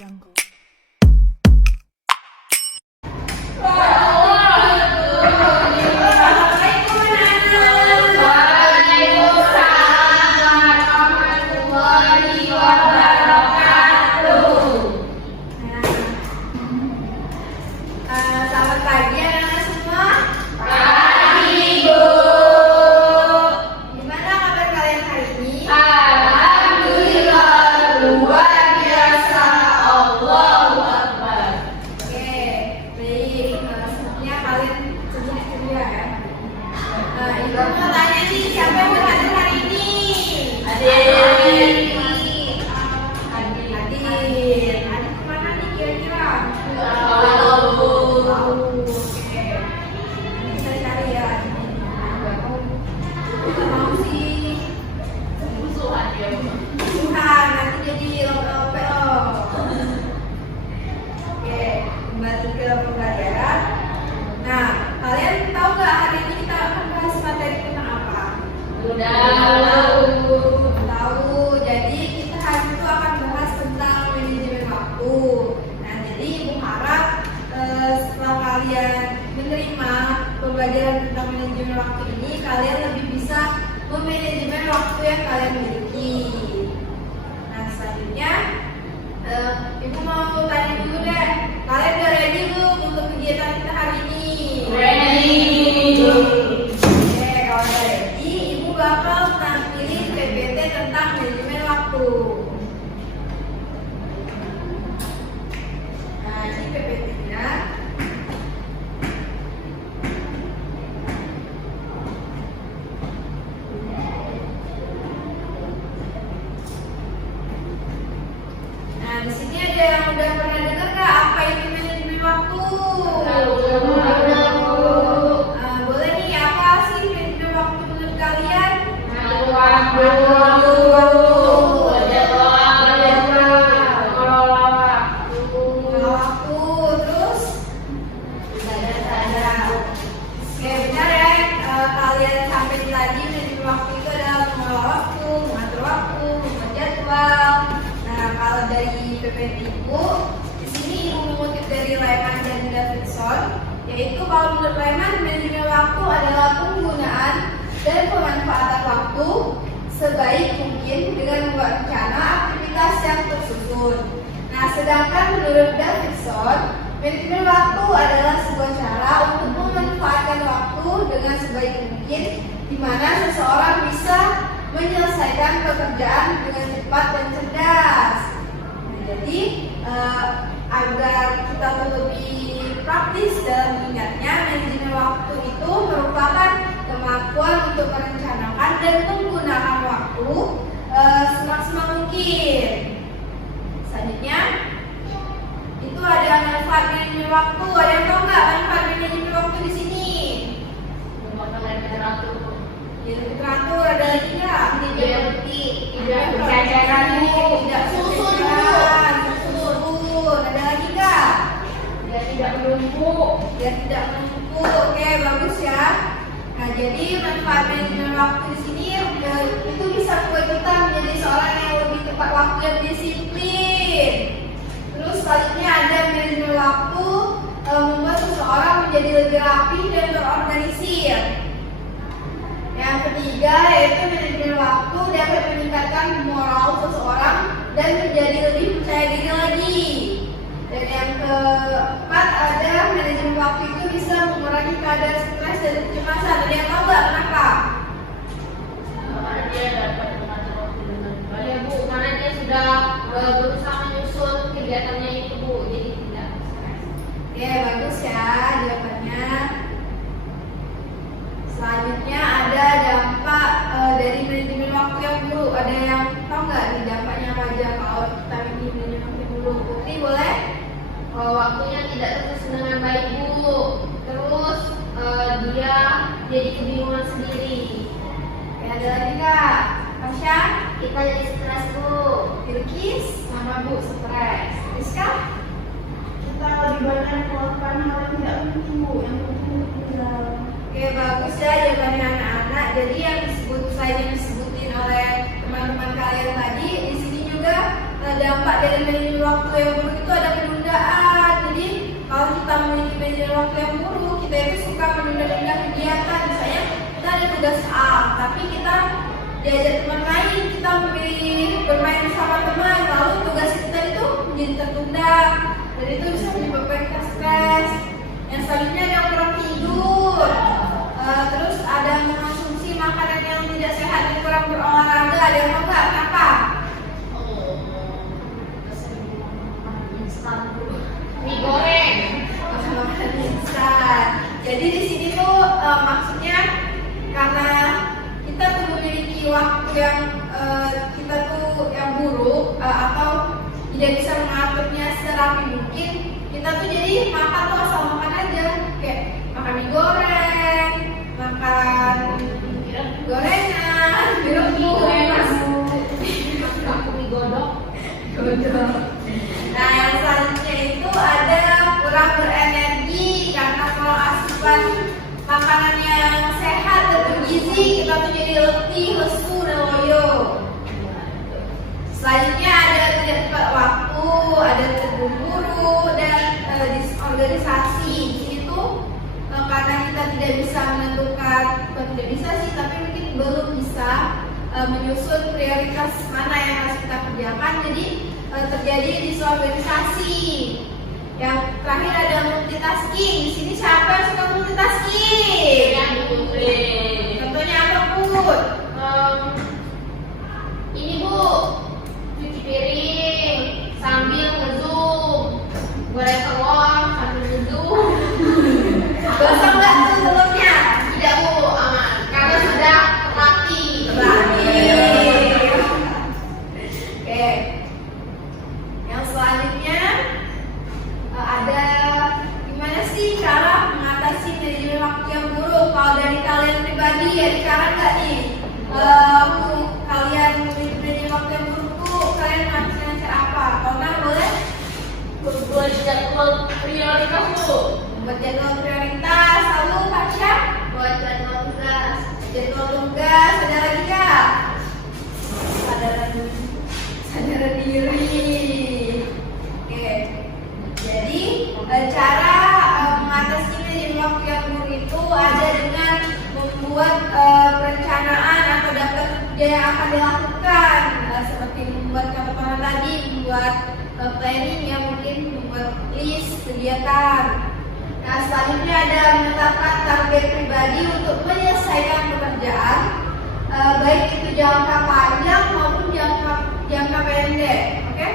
Jungle. Selamat pagi anak-anak semua. Pagi, Bu. Gimana kabar kalian hari ini? Alhamdulillah, luar biasa. Allahu Akbar. Oke, baik. Sepertinya kalian ceria ya. Ibu mau tanya nih, siapa yang hadir hari ini? Adik. Hadir. Hadir kemana nih kira-kira? Tahu, Bu. Oke. Kita cari ya. Nggak mau sih. Musuhan dia, Bu. Tuhan, nanti jadi LPO. Oke, kembali ke pembelajaran. Nah, kalian tahu nggak hari ini kita akan bahas materi tentang apa? Udah tahu. Tahu, jadi kita hari itu akan bahas tentang manajemen waktu. Nah, jadi Ibu harap setelah kalian menerima pembelajaran tentang manajemen waktu ini, kalian lebih bisa memanajemen waktu yang kalian miliki. Nah, selanjutnya Ibu mau tanya dulu deh, kalian udah ready belum untuk kegiatan kita hari ini? Ready. Oke, kalau udah ready, Ibu bakal nampilin PPT tentang manajemen waktu. Nah, ini PPT-nya. Nah, di sini ada yang udah pernah dengar nggak apa itu manajemen waktu? Boleh nih, apa sih manajemen waktu menurut kalian? Ngatur waktu. Mengelola waktu, terus oke, benar ya, kalian sampai tadi manajemen waktu itu adalah mengelola waktu, mengatur waktu, membuat jadwal. Nah, kalau dari PPT Ibu, di sini Ibu mengutip dari Lehman dan Davidson, yaitu kalau menurut Lehman, manajemen waktu adalah penggunaan dan pemanfaatan waktu sebaik mungkin dengan membuat rencana aktivitas yang tersusun. Nah, sedangkan menurut Davidson, manajemen waktu adalah sebuah cara untuk memanfaatkan waktu dengan sebaik mungkin, di mana seseorang bisa menyelesaikan pekerjaan dengan cepat dan cerdas. Nah, jadi agar kita lebih praktis dalam mengingatnya, manajemen waktu itu merupakan kemampuan untuk merencanakan dan menggunakan waktu semaksimal mungkin. Selanjutnya, itu ada manfaat manajemen waktu. Ada yang tahu nggak manfaat manajemen waktu di sini? Ya, lebih teratur. Ada lagi nggak? Tidak berceceran, tidak berceceran, tersusun. Ada lagi nggak? Biar tidak menumpuk. Biar tidak menumpuk. Oke, bagus ya. Nah, jadi manfaat manajemen waktu di sini itu bisa membuat kita menjadi seorang yang lebih tepat waktu dan disiplin. Terus selanjutnya ada manajemen waktu membuat seseorang menjadi lebih rapi dan terorganisir. Yang ketiga yaitu manajemen waktu dapat meningkatkan moral seseorang dan menjadi lebih percaya diri lagi. Dan yang keempat ada manajemen waktu itu bisa mengurangi kadar stres dan kecemasan. Ada yang tahu nggak kenapa? Karena dia dapat mengatur waktu dengan baik. Ya, Bu, karena dia sudah berusaha menyusun kegiatannya itu, Bu, jadi tidak stres. Oke, bagus ya jawabannya. Selanjutnya ada dampak dari manajemen waktu yang buruk. Ada yang tahu nggak nih dampaknya apa aja kalau kita ini manajemen waktu yang buruk? Putri boleh? Kalau waktunya tidak tersusun dengan baik, Bu, terus dia jadi kebingungan sendiri. Oke, ada lagi nggak? Tasya? Kita jadi stres, Bu. Bilkis? Sama, Bu, stres. Rizka? Kita lebih banyak melakukan hal yang tidak penting, Bu, yang penting tinggal. Oke, bagus ya jawabannya anak-anak. Jadi yang disebut selain yang disebutin oleh teman-teman kalian tadi, di sini juga dampak dari manajemen waktu yang buruk itu ada penundaan. Jadi kalau kita memiliki manajemen waktu yang buruk, kita itu suka menunda-nunda kegiatan. Misalnya kita ada tugas A, tapi kita diajak teman lain, kita memilih bermain bersama teman, lalu tugas kita itu menjadi tertunda, dan itu bisa menyebabkan kita stres. Yang selanjutnya ada kurang tidur, terus ada mengonsumsi makanan yang tidak sehat dan kurang berolahraga. Ada yang mau nggak? Kenapa? Mie goreng. Makanan instan. Jadi di sini tuh maksudnya karena kita tuh memiliki waktu yang kita tuh yang buruk atau tidak bisa mengaturnya serapi mungkin, kita tuh jadi makan tuh asal makan aja, kayak makan mie goreng, makan gorengan, minum Aku mie godok. Nah, yang selanjutnya itu ada kurang berenergi karena kalau asupan makanan yang sehat dan bergizi, kita tuh jadi letih, lesu, dan loyo. Selanjutnya ada tidak tepat waktu, ada terburu-buru, dan disorganisasi. Di sini tuh karena kita tidak bisa menentukan, bukan tidak bisa sih, tapi mungkin belum bisa menyusun prioritas mana yang harus kita kerjakan. Jadi terjadi disorganisasi. Yang terakhir ada multitasking. Di sini siapa yang suka multitasking? Yang putri. Contohnya apa, Put? Ini Bu, cuci piring sambil ngezoom, goreng telur sambil ngezoom. Basah nggak tuh telurnya? Tidak Bu, aman karena sudah terlatih. Oke. Yang selanjutnya ada gimana sih cara mengatasi manajemen waktu yang buruk? Kalau dari kalian pribadi, ada cara nggak nih? Kalian memiliki manajemen waktu yang buruk tuh kalian mengatasinya cara apa? Kalau nggak boleh Buat jadwal prioritas Bu. buat jadwal prioritas. Lalu Fasya Buat jadwal tugas. jadwal tugas. Ada lagi nggak? Sadaran diri. Oke. Jadi cara mengatasi manajemen waktu yang buruk itu ada dengan membuat perencanaan atau daftar kerja yang akan dilakukan, seperti membuat catatan tadi, membuat planning, yang mungkin membuat list kegiatan. Nah, selanjutnya ada menetapkan target pribadi untuk menyelesaikan pekerjaan, baik itu jangka panjang maupun jangka pendek. Oke?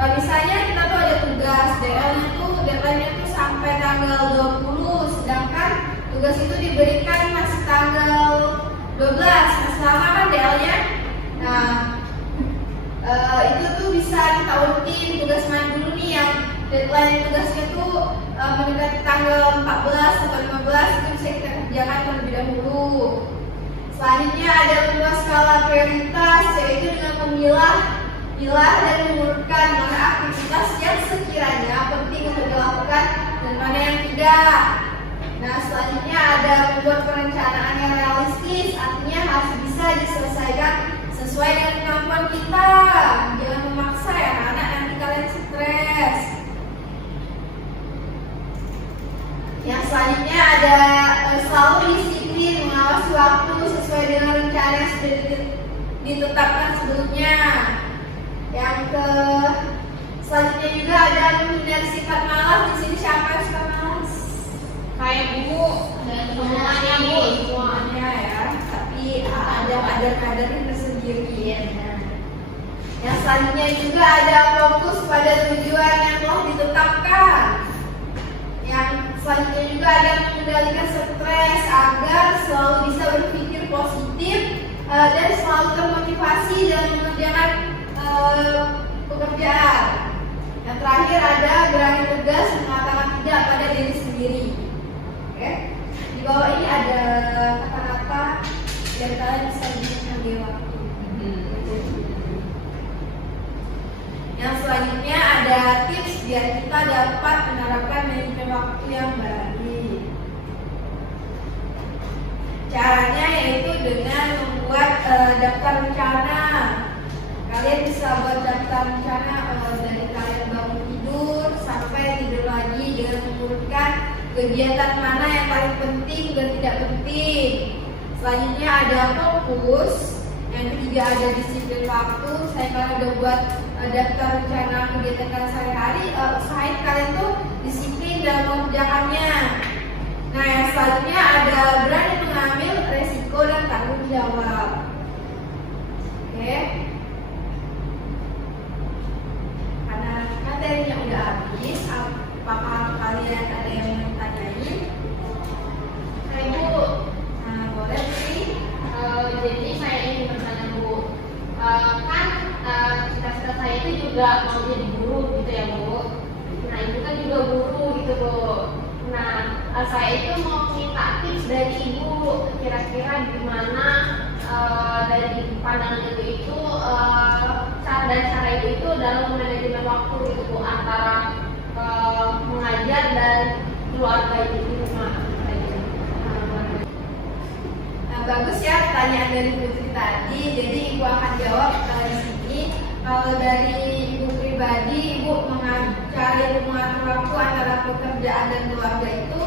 Misalnya kita tuh ada tugas, deadline-nya tuh sampai tanggal 20, sedangkan tugas itu diberikan masih tanggal 12, masih lama kan DL-nya. Nah, itu tuh bisa kita urutin tugas mana dulu nih yang deadline tugasnya tuh mendekati tanggal 14 atau 15, itu bisa kita kerjakan terlebih dahulu. Selanjutnya ada membuat skala prioritas, yaitu dengan memilah dan mengurutkan mana aktivitas yang sekiranya penting untuk dilakukan dan mana yang tidak. Nah, selanjutnya ada membuat perencanaan yang realistis, artinya harus bisa diselesaikan sesuai dengan kemampuan kita. Jangan memaksa ya anak, nanti kalian stres. Yang selanjutnya ada selalu disiplin mengawasi waktu sesuai dengan rencana yang sudah ditetapkan sebelumnya. Yang selanjutnya juga ada menghindari sifat malas. Di sini siapa yang suka malas? Kayak Bu dan semuanya Bu, Semuanya ya. Tapi ada kadarnya tersendiri. Yang selanjutnya juga ada fokus pada tujuan yang telah ditetapkan. Yang selanjutnya juga ada mengendalikan stres agar selalu bisa berpikir positif dan selalu termotivasi dalam mengerjakan pekerjaan. Yang terakhir ada berani tegas mengatakan tidak pada diri sendiri. Oke. Di bawah ini ada kata-kata yang kalian bisa gunakan di waktu. Yang selanjutnya ada tips biar kita dapat menerapkan manajemen waktu yang baik. Caranya yaitu dengan membuat daftar rencana. Kalian bisa buat daftar rencana kegiatan mana yang paling penting dan tidak penting. Selanjutnya ada fokus. Yang ketiga ada disiplin waktu. Saya kalau udah buat daftar rencana kegiatan kalian sehari-hari, usahain kalian tuh disiplin dalam mengerjakannya. Nah, yang selanjutnya ada berani mengambil resiko dan tanggung jawab. Oke. Karena materinya udah habis, apakah kalian ada yang mau tanyain? Nah, Ibu, Nah, boleh sih. jadi saya ingin bertanya Bu, kan cita-cita saya itu juga mau jadi guru gitu ya Bu. Nah Ibu kan juga guru gitu Bu. Nah saya itu mau minta tips dari Ibu, kira-kira gimana dari pandangan Ibu itu cara dan cara Ibu itu dalam manajemen waktu gitu Bu, antara mengajar dan keluarga Ibu di rumah. Bagus ya pertanyaan dari Putri tadi. Jadi Ibu akan jawab di sini. Kalau dari Ibu pribadi, Ibu cari mengatur waktu antara pekerjaan dan keluarga itu,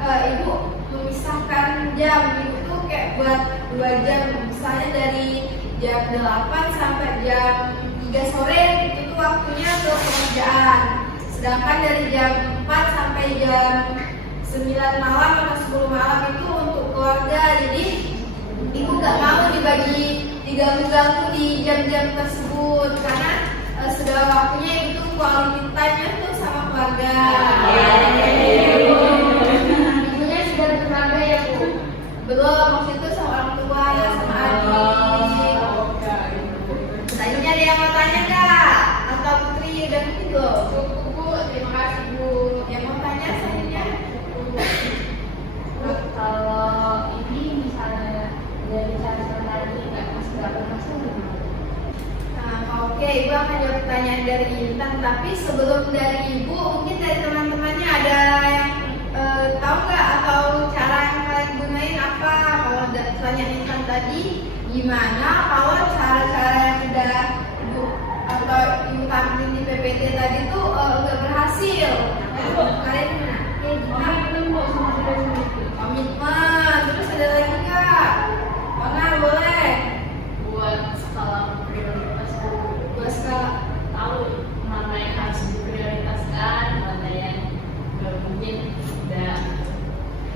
Ibu memisahkan jam. Ibu tuh kayak buat 2 jam, misalnya dari jam 8 sampai jam 3 sore itu tuh waktunya untuk pekerjaan. Sedangkan dari jam 4 sampai jam 9 malam atau 10 malam itu untuk keluarga. Jadi Ibu gak mau dibagi diganggu-ganggu di jam-jam tersebut karena sudah waktunya itu quality time-nya tuh sama keluarga. Ibunya sudah berkeluarga ya Bu? Belum, maksud itu sama orang tua ya, sama adik. Selanjutnya ada yang mau tanya nggak? Atau Putri udah ngerti belum? Cukup Bu, terima kasih Bu. Yang mau tanya selanjutnya? Kalau ini misalnya dari cara tadi nggak berhasil gimana? Nah, oke, Ibu akan jawab pertanyaan dari Intan. Tapi sebelum dari Ibu, mungkin dari teman-temannya ada yang tahu nggak atau cara yang kalian gunain apa? Kalau pertanyaan Intan tadi, gimana kalau cara-cara yang udah Ibu atau Ibu tampilin di PPT tadi tuh nggak berhasil? Kalian gimana? Komitmen. Terus ada lagi nggak? Mana boleh? Buat skala prioritas Buat skala. tahu mana yang harus diprioritaskan, mana yang nggak mungkin udah.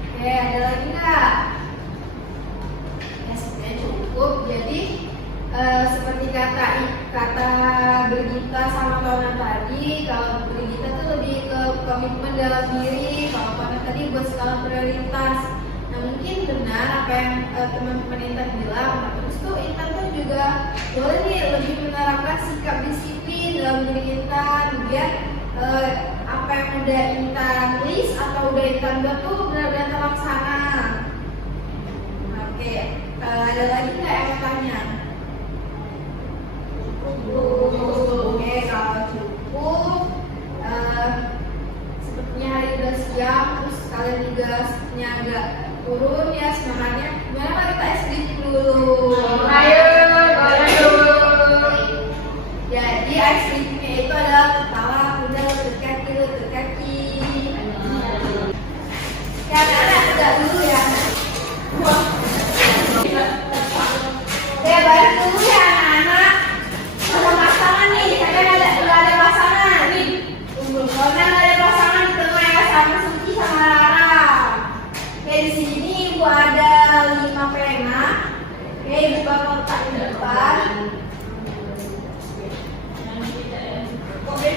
Oke, ada lagi nggak? Ya, sebenarnya cukup. Jadi seperti kata Brigita sama Tona tadi, kalau Brigita tuh lebih ke komitmen dalam diri, kalau Tona tadi buat skala prioritas. Nah, mungkin benar apa yang teman-teman Intan bilang. Nah, terus tuh Intan tuh juga boleh nih lebih menerapkan sikap disiplin dalam diri Intan biar apa yang udah Intan list atau udah Intan buat tuh benar-benar terlaksana. Oke, ada lagi nggak yang mau tanya? Oke, kalau cukup, sepertinya hari udah siang, terus kalian juga sepertinya agak turun ya semangatnya. Gimana kalau kita SDG dulu? Ayo, boleh dulu. Jadi SDG-nya itu adalah kepala, kuda, lutut kaki. Ya, anak-anak udah dulu ya. Ya, balik dulu ya anak-anak. Sama pasangan nih, kalian udah ada pasangan nih. Karena ada pasangan di tengah ya, sama Suci sama Rara. Oke, di sini Ibu ada 5 pena. Oke, Ibu bakal letak di depan. Oke,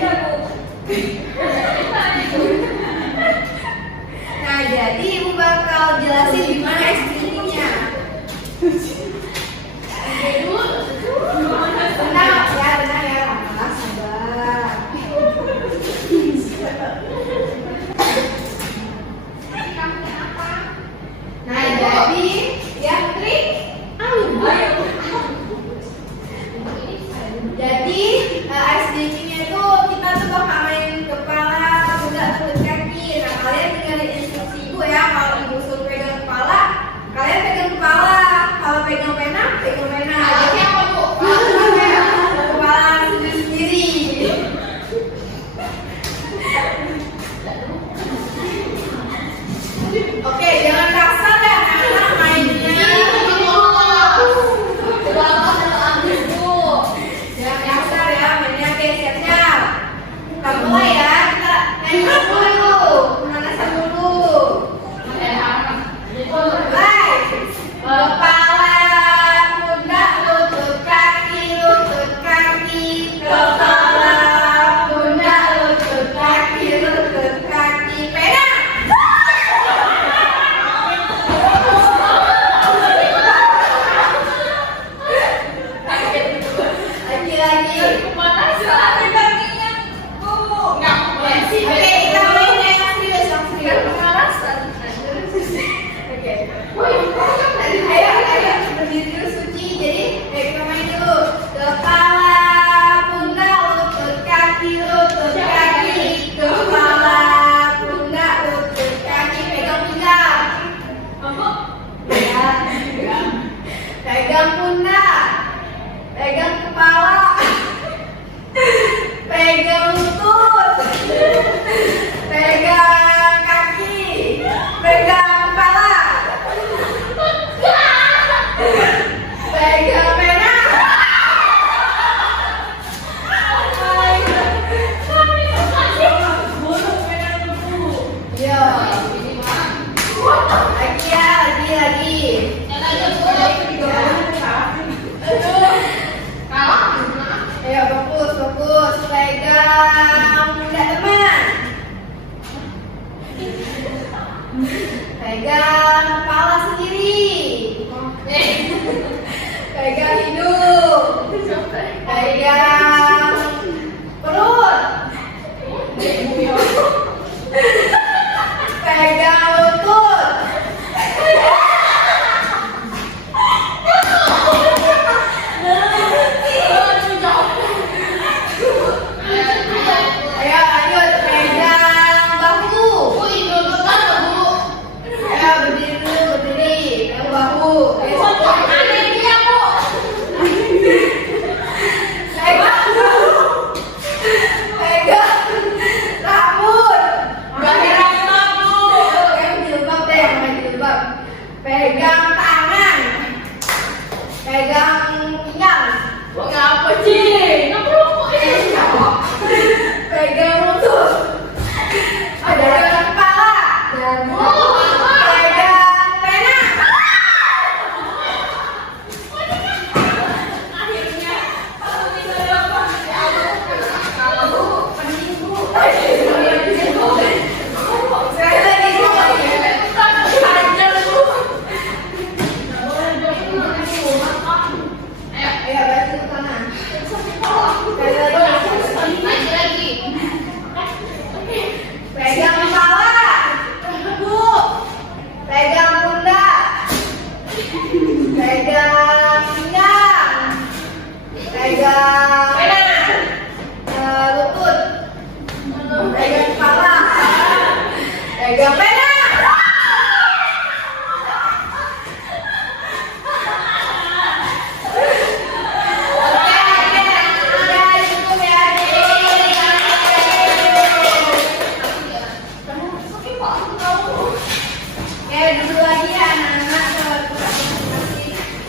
Kita mulai ya, kita nyanyi dulu, pemanasan dulu. Mulai. Kepala, pundak, lutut kaki, kepala, pundak, lutut kaki, pegang. Lagi. Oke, kita main yang serius. Oke. Ayo berdiri dulu suci. Jadi kita main dulu. Kepala, pundak, lutut kaki, kepala, pundak, lutut kaki, pegang pinggang. Pegang pundak, pegang kepala, pegang lutut, pegang kaki, pegang kepala, pegang pena. Yo, lagi ya, lagi. Ayo fokus, pegang pundak teman, pegang kepala sendiri, pegang hidung, pegang perut, pegang lutut, ayo lanjut, pegang bahu. Ayo berdiri dulu, pegang bahu. Pegang rambut. Pegang jilbab deh, pakai jilbab. Pegang tangan. Pegang pinggang. Pegang lutut. Pegang kepala. Pegang pena. Sekali lagi. Ayo balik ke kanan. Sekali lagi. Pegang kepala, pegang pundak, pegang pinggang, pegang lutut, pegang kepala, pegang pena. Dulu lagi ya anak-anak.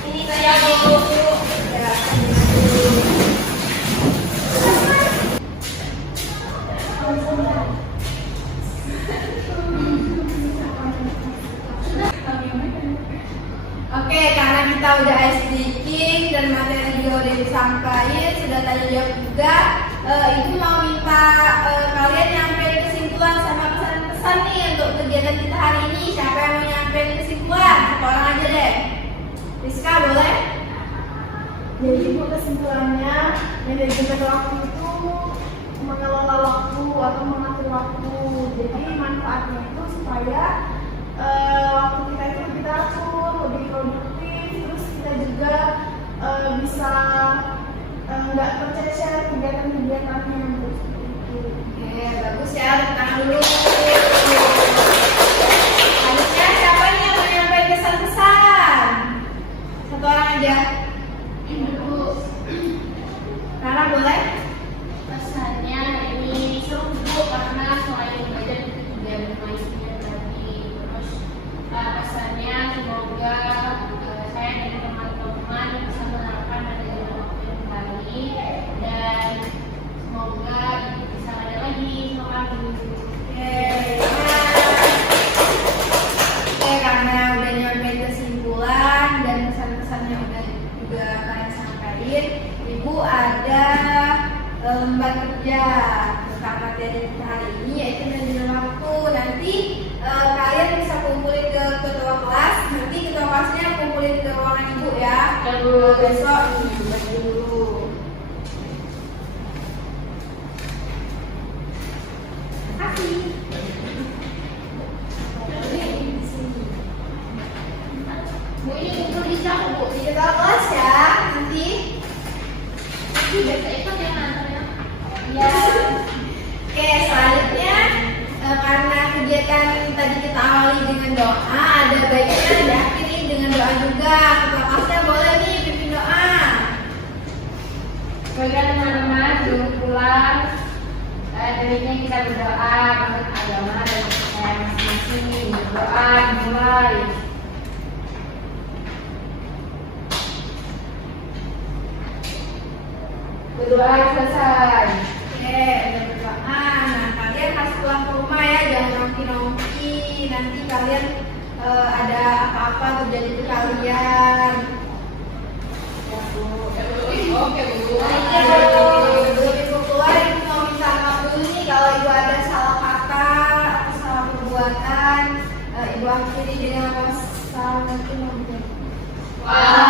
Ini saya dulu. Oke, karena kita udah speaking dan materi juga udah disampaikan, sudah tanya jawab juga. Ibu mau minta kalian nyampe kesimpulan sama pesan-pesan nih untuk kegiatan kita hari ini. Siapa yang mau nyampe kesimpulan? Satu orang aja deh. Rizka boleh? Jadi itu kesimpulannya, manajemen waktu itu mengelola waktu atau mengatur waktu. Jadi manfaatnya itu supaya waktu kita itu lebih teratur, lebih produktif, terus kita juga bisa nggak tercecer kegiatan-kegiatannya seperti itu. Oke, bagus ya. Tangan dulu. Selanjutnya siapa nih yang mau nyampein pesan-pesan? Satu orang aja. Rara boleh? Pesannya ini seru karena selain belajar juga bermain tadi. Terus pesannya semoga saya dan teman-teman bisa menerapkan manajemen waktu yang baik dan semoga materi kita hari ini yaitu manajemen waktu. Nanti kalian bisa kumpulin ke ketua kelas. Nanti ketua kelasnya kumpulin ke ruangan ibu ya. Besok bagi dulu. Terima kasih. Bu, ini kumpul di siapa, Bu? Di ketua kelas ya nanti. Nanti biasa ikut ya nganternya. Ya. Oke, selanjutnya karena kegiatan tadi kita awali dengan doa, ada baiknya diakhiri dengan doa juga. Ketua kelasnya boleh nih pimpin doa. Sebagai teman-teman sebelum pulang, darinya kita berdoa menurut agama dan percaya masing-masing. Berdoa dimulai. Berdoa selesai. Oke, udah berdoa. Nah, kalian harus pulang ke rumah ya, jangan nongki-nongki. Nanti kalian ada apa-apa terjadi ke kalian. Oke, Bu. Sebelum ibu keluar, ibu mau minta maaf dulu nih kalau ibu ada salah kata atau salah perbuatan. Ibu akhiri dengan assalamualaikum warahmatullahi wabarakatuh.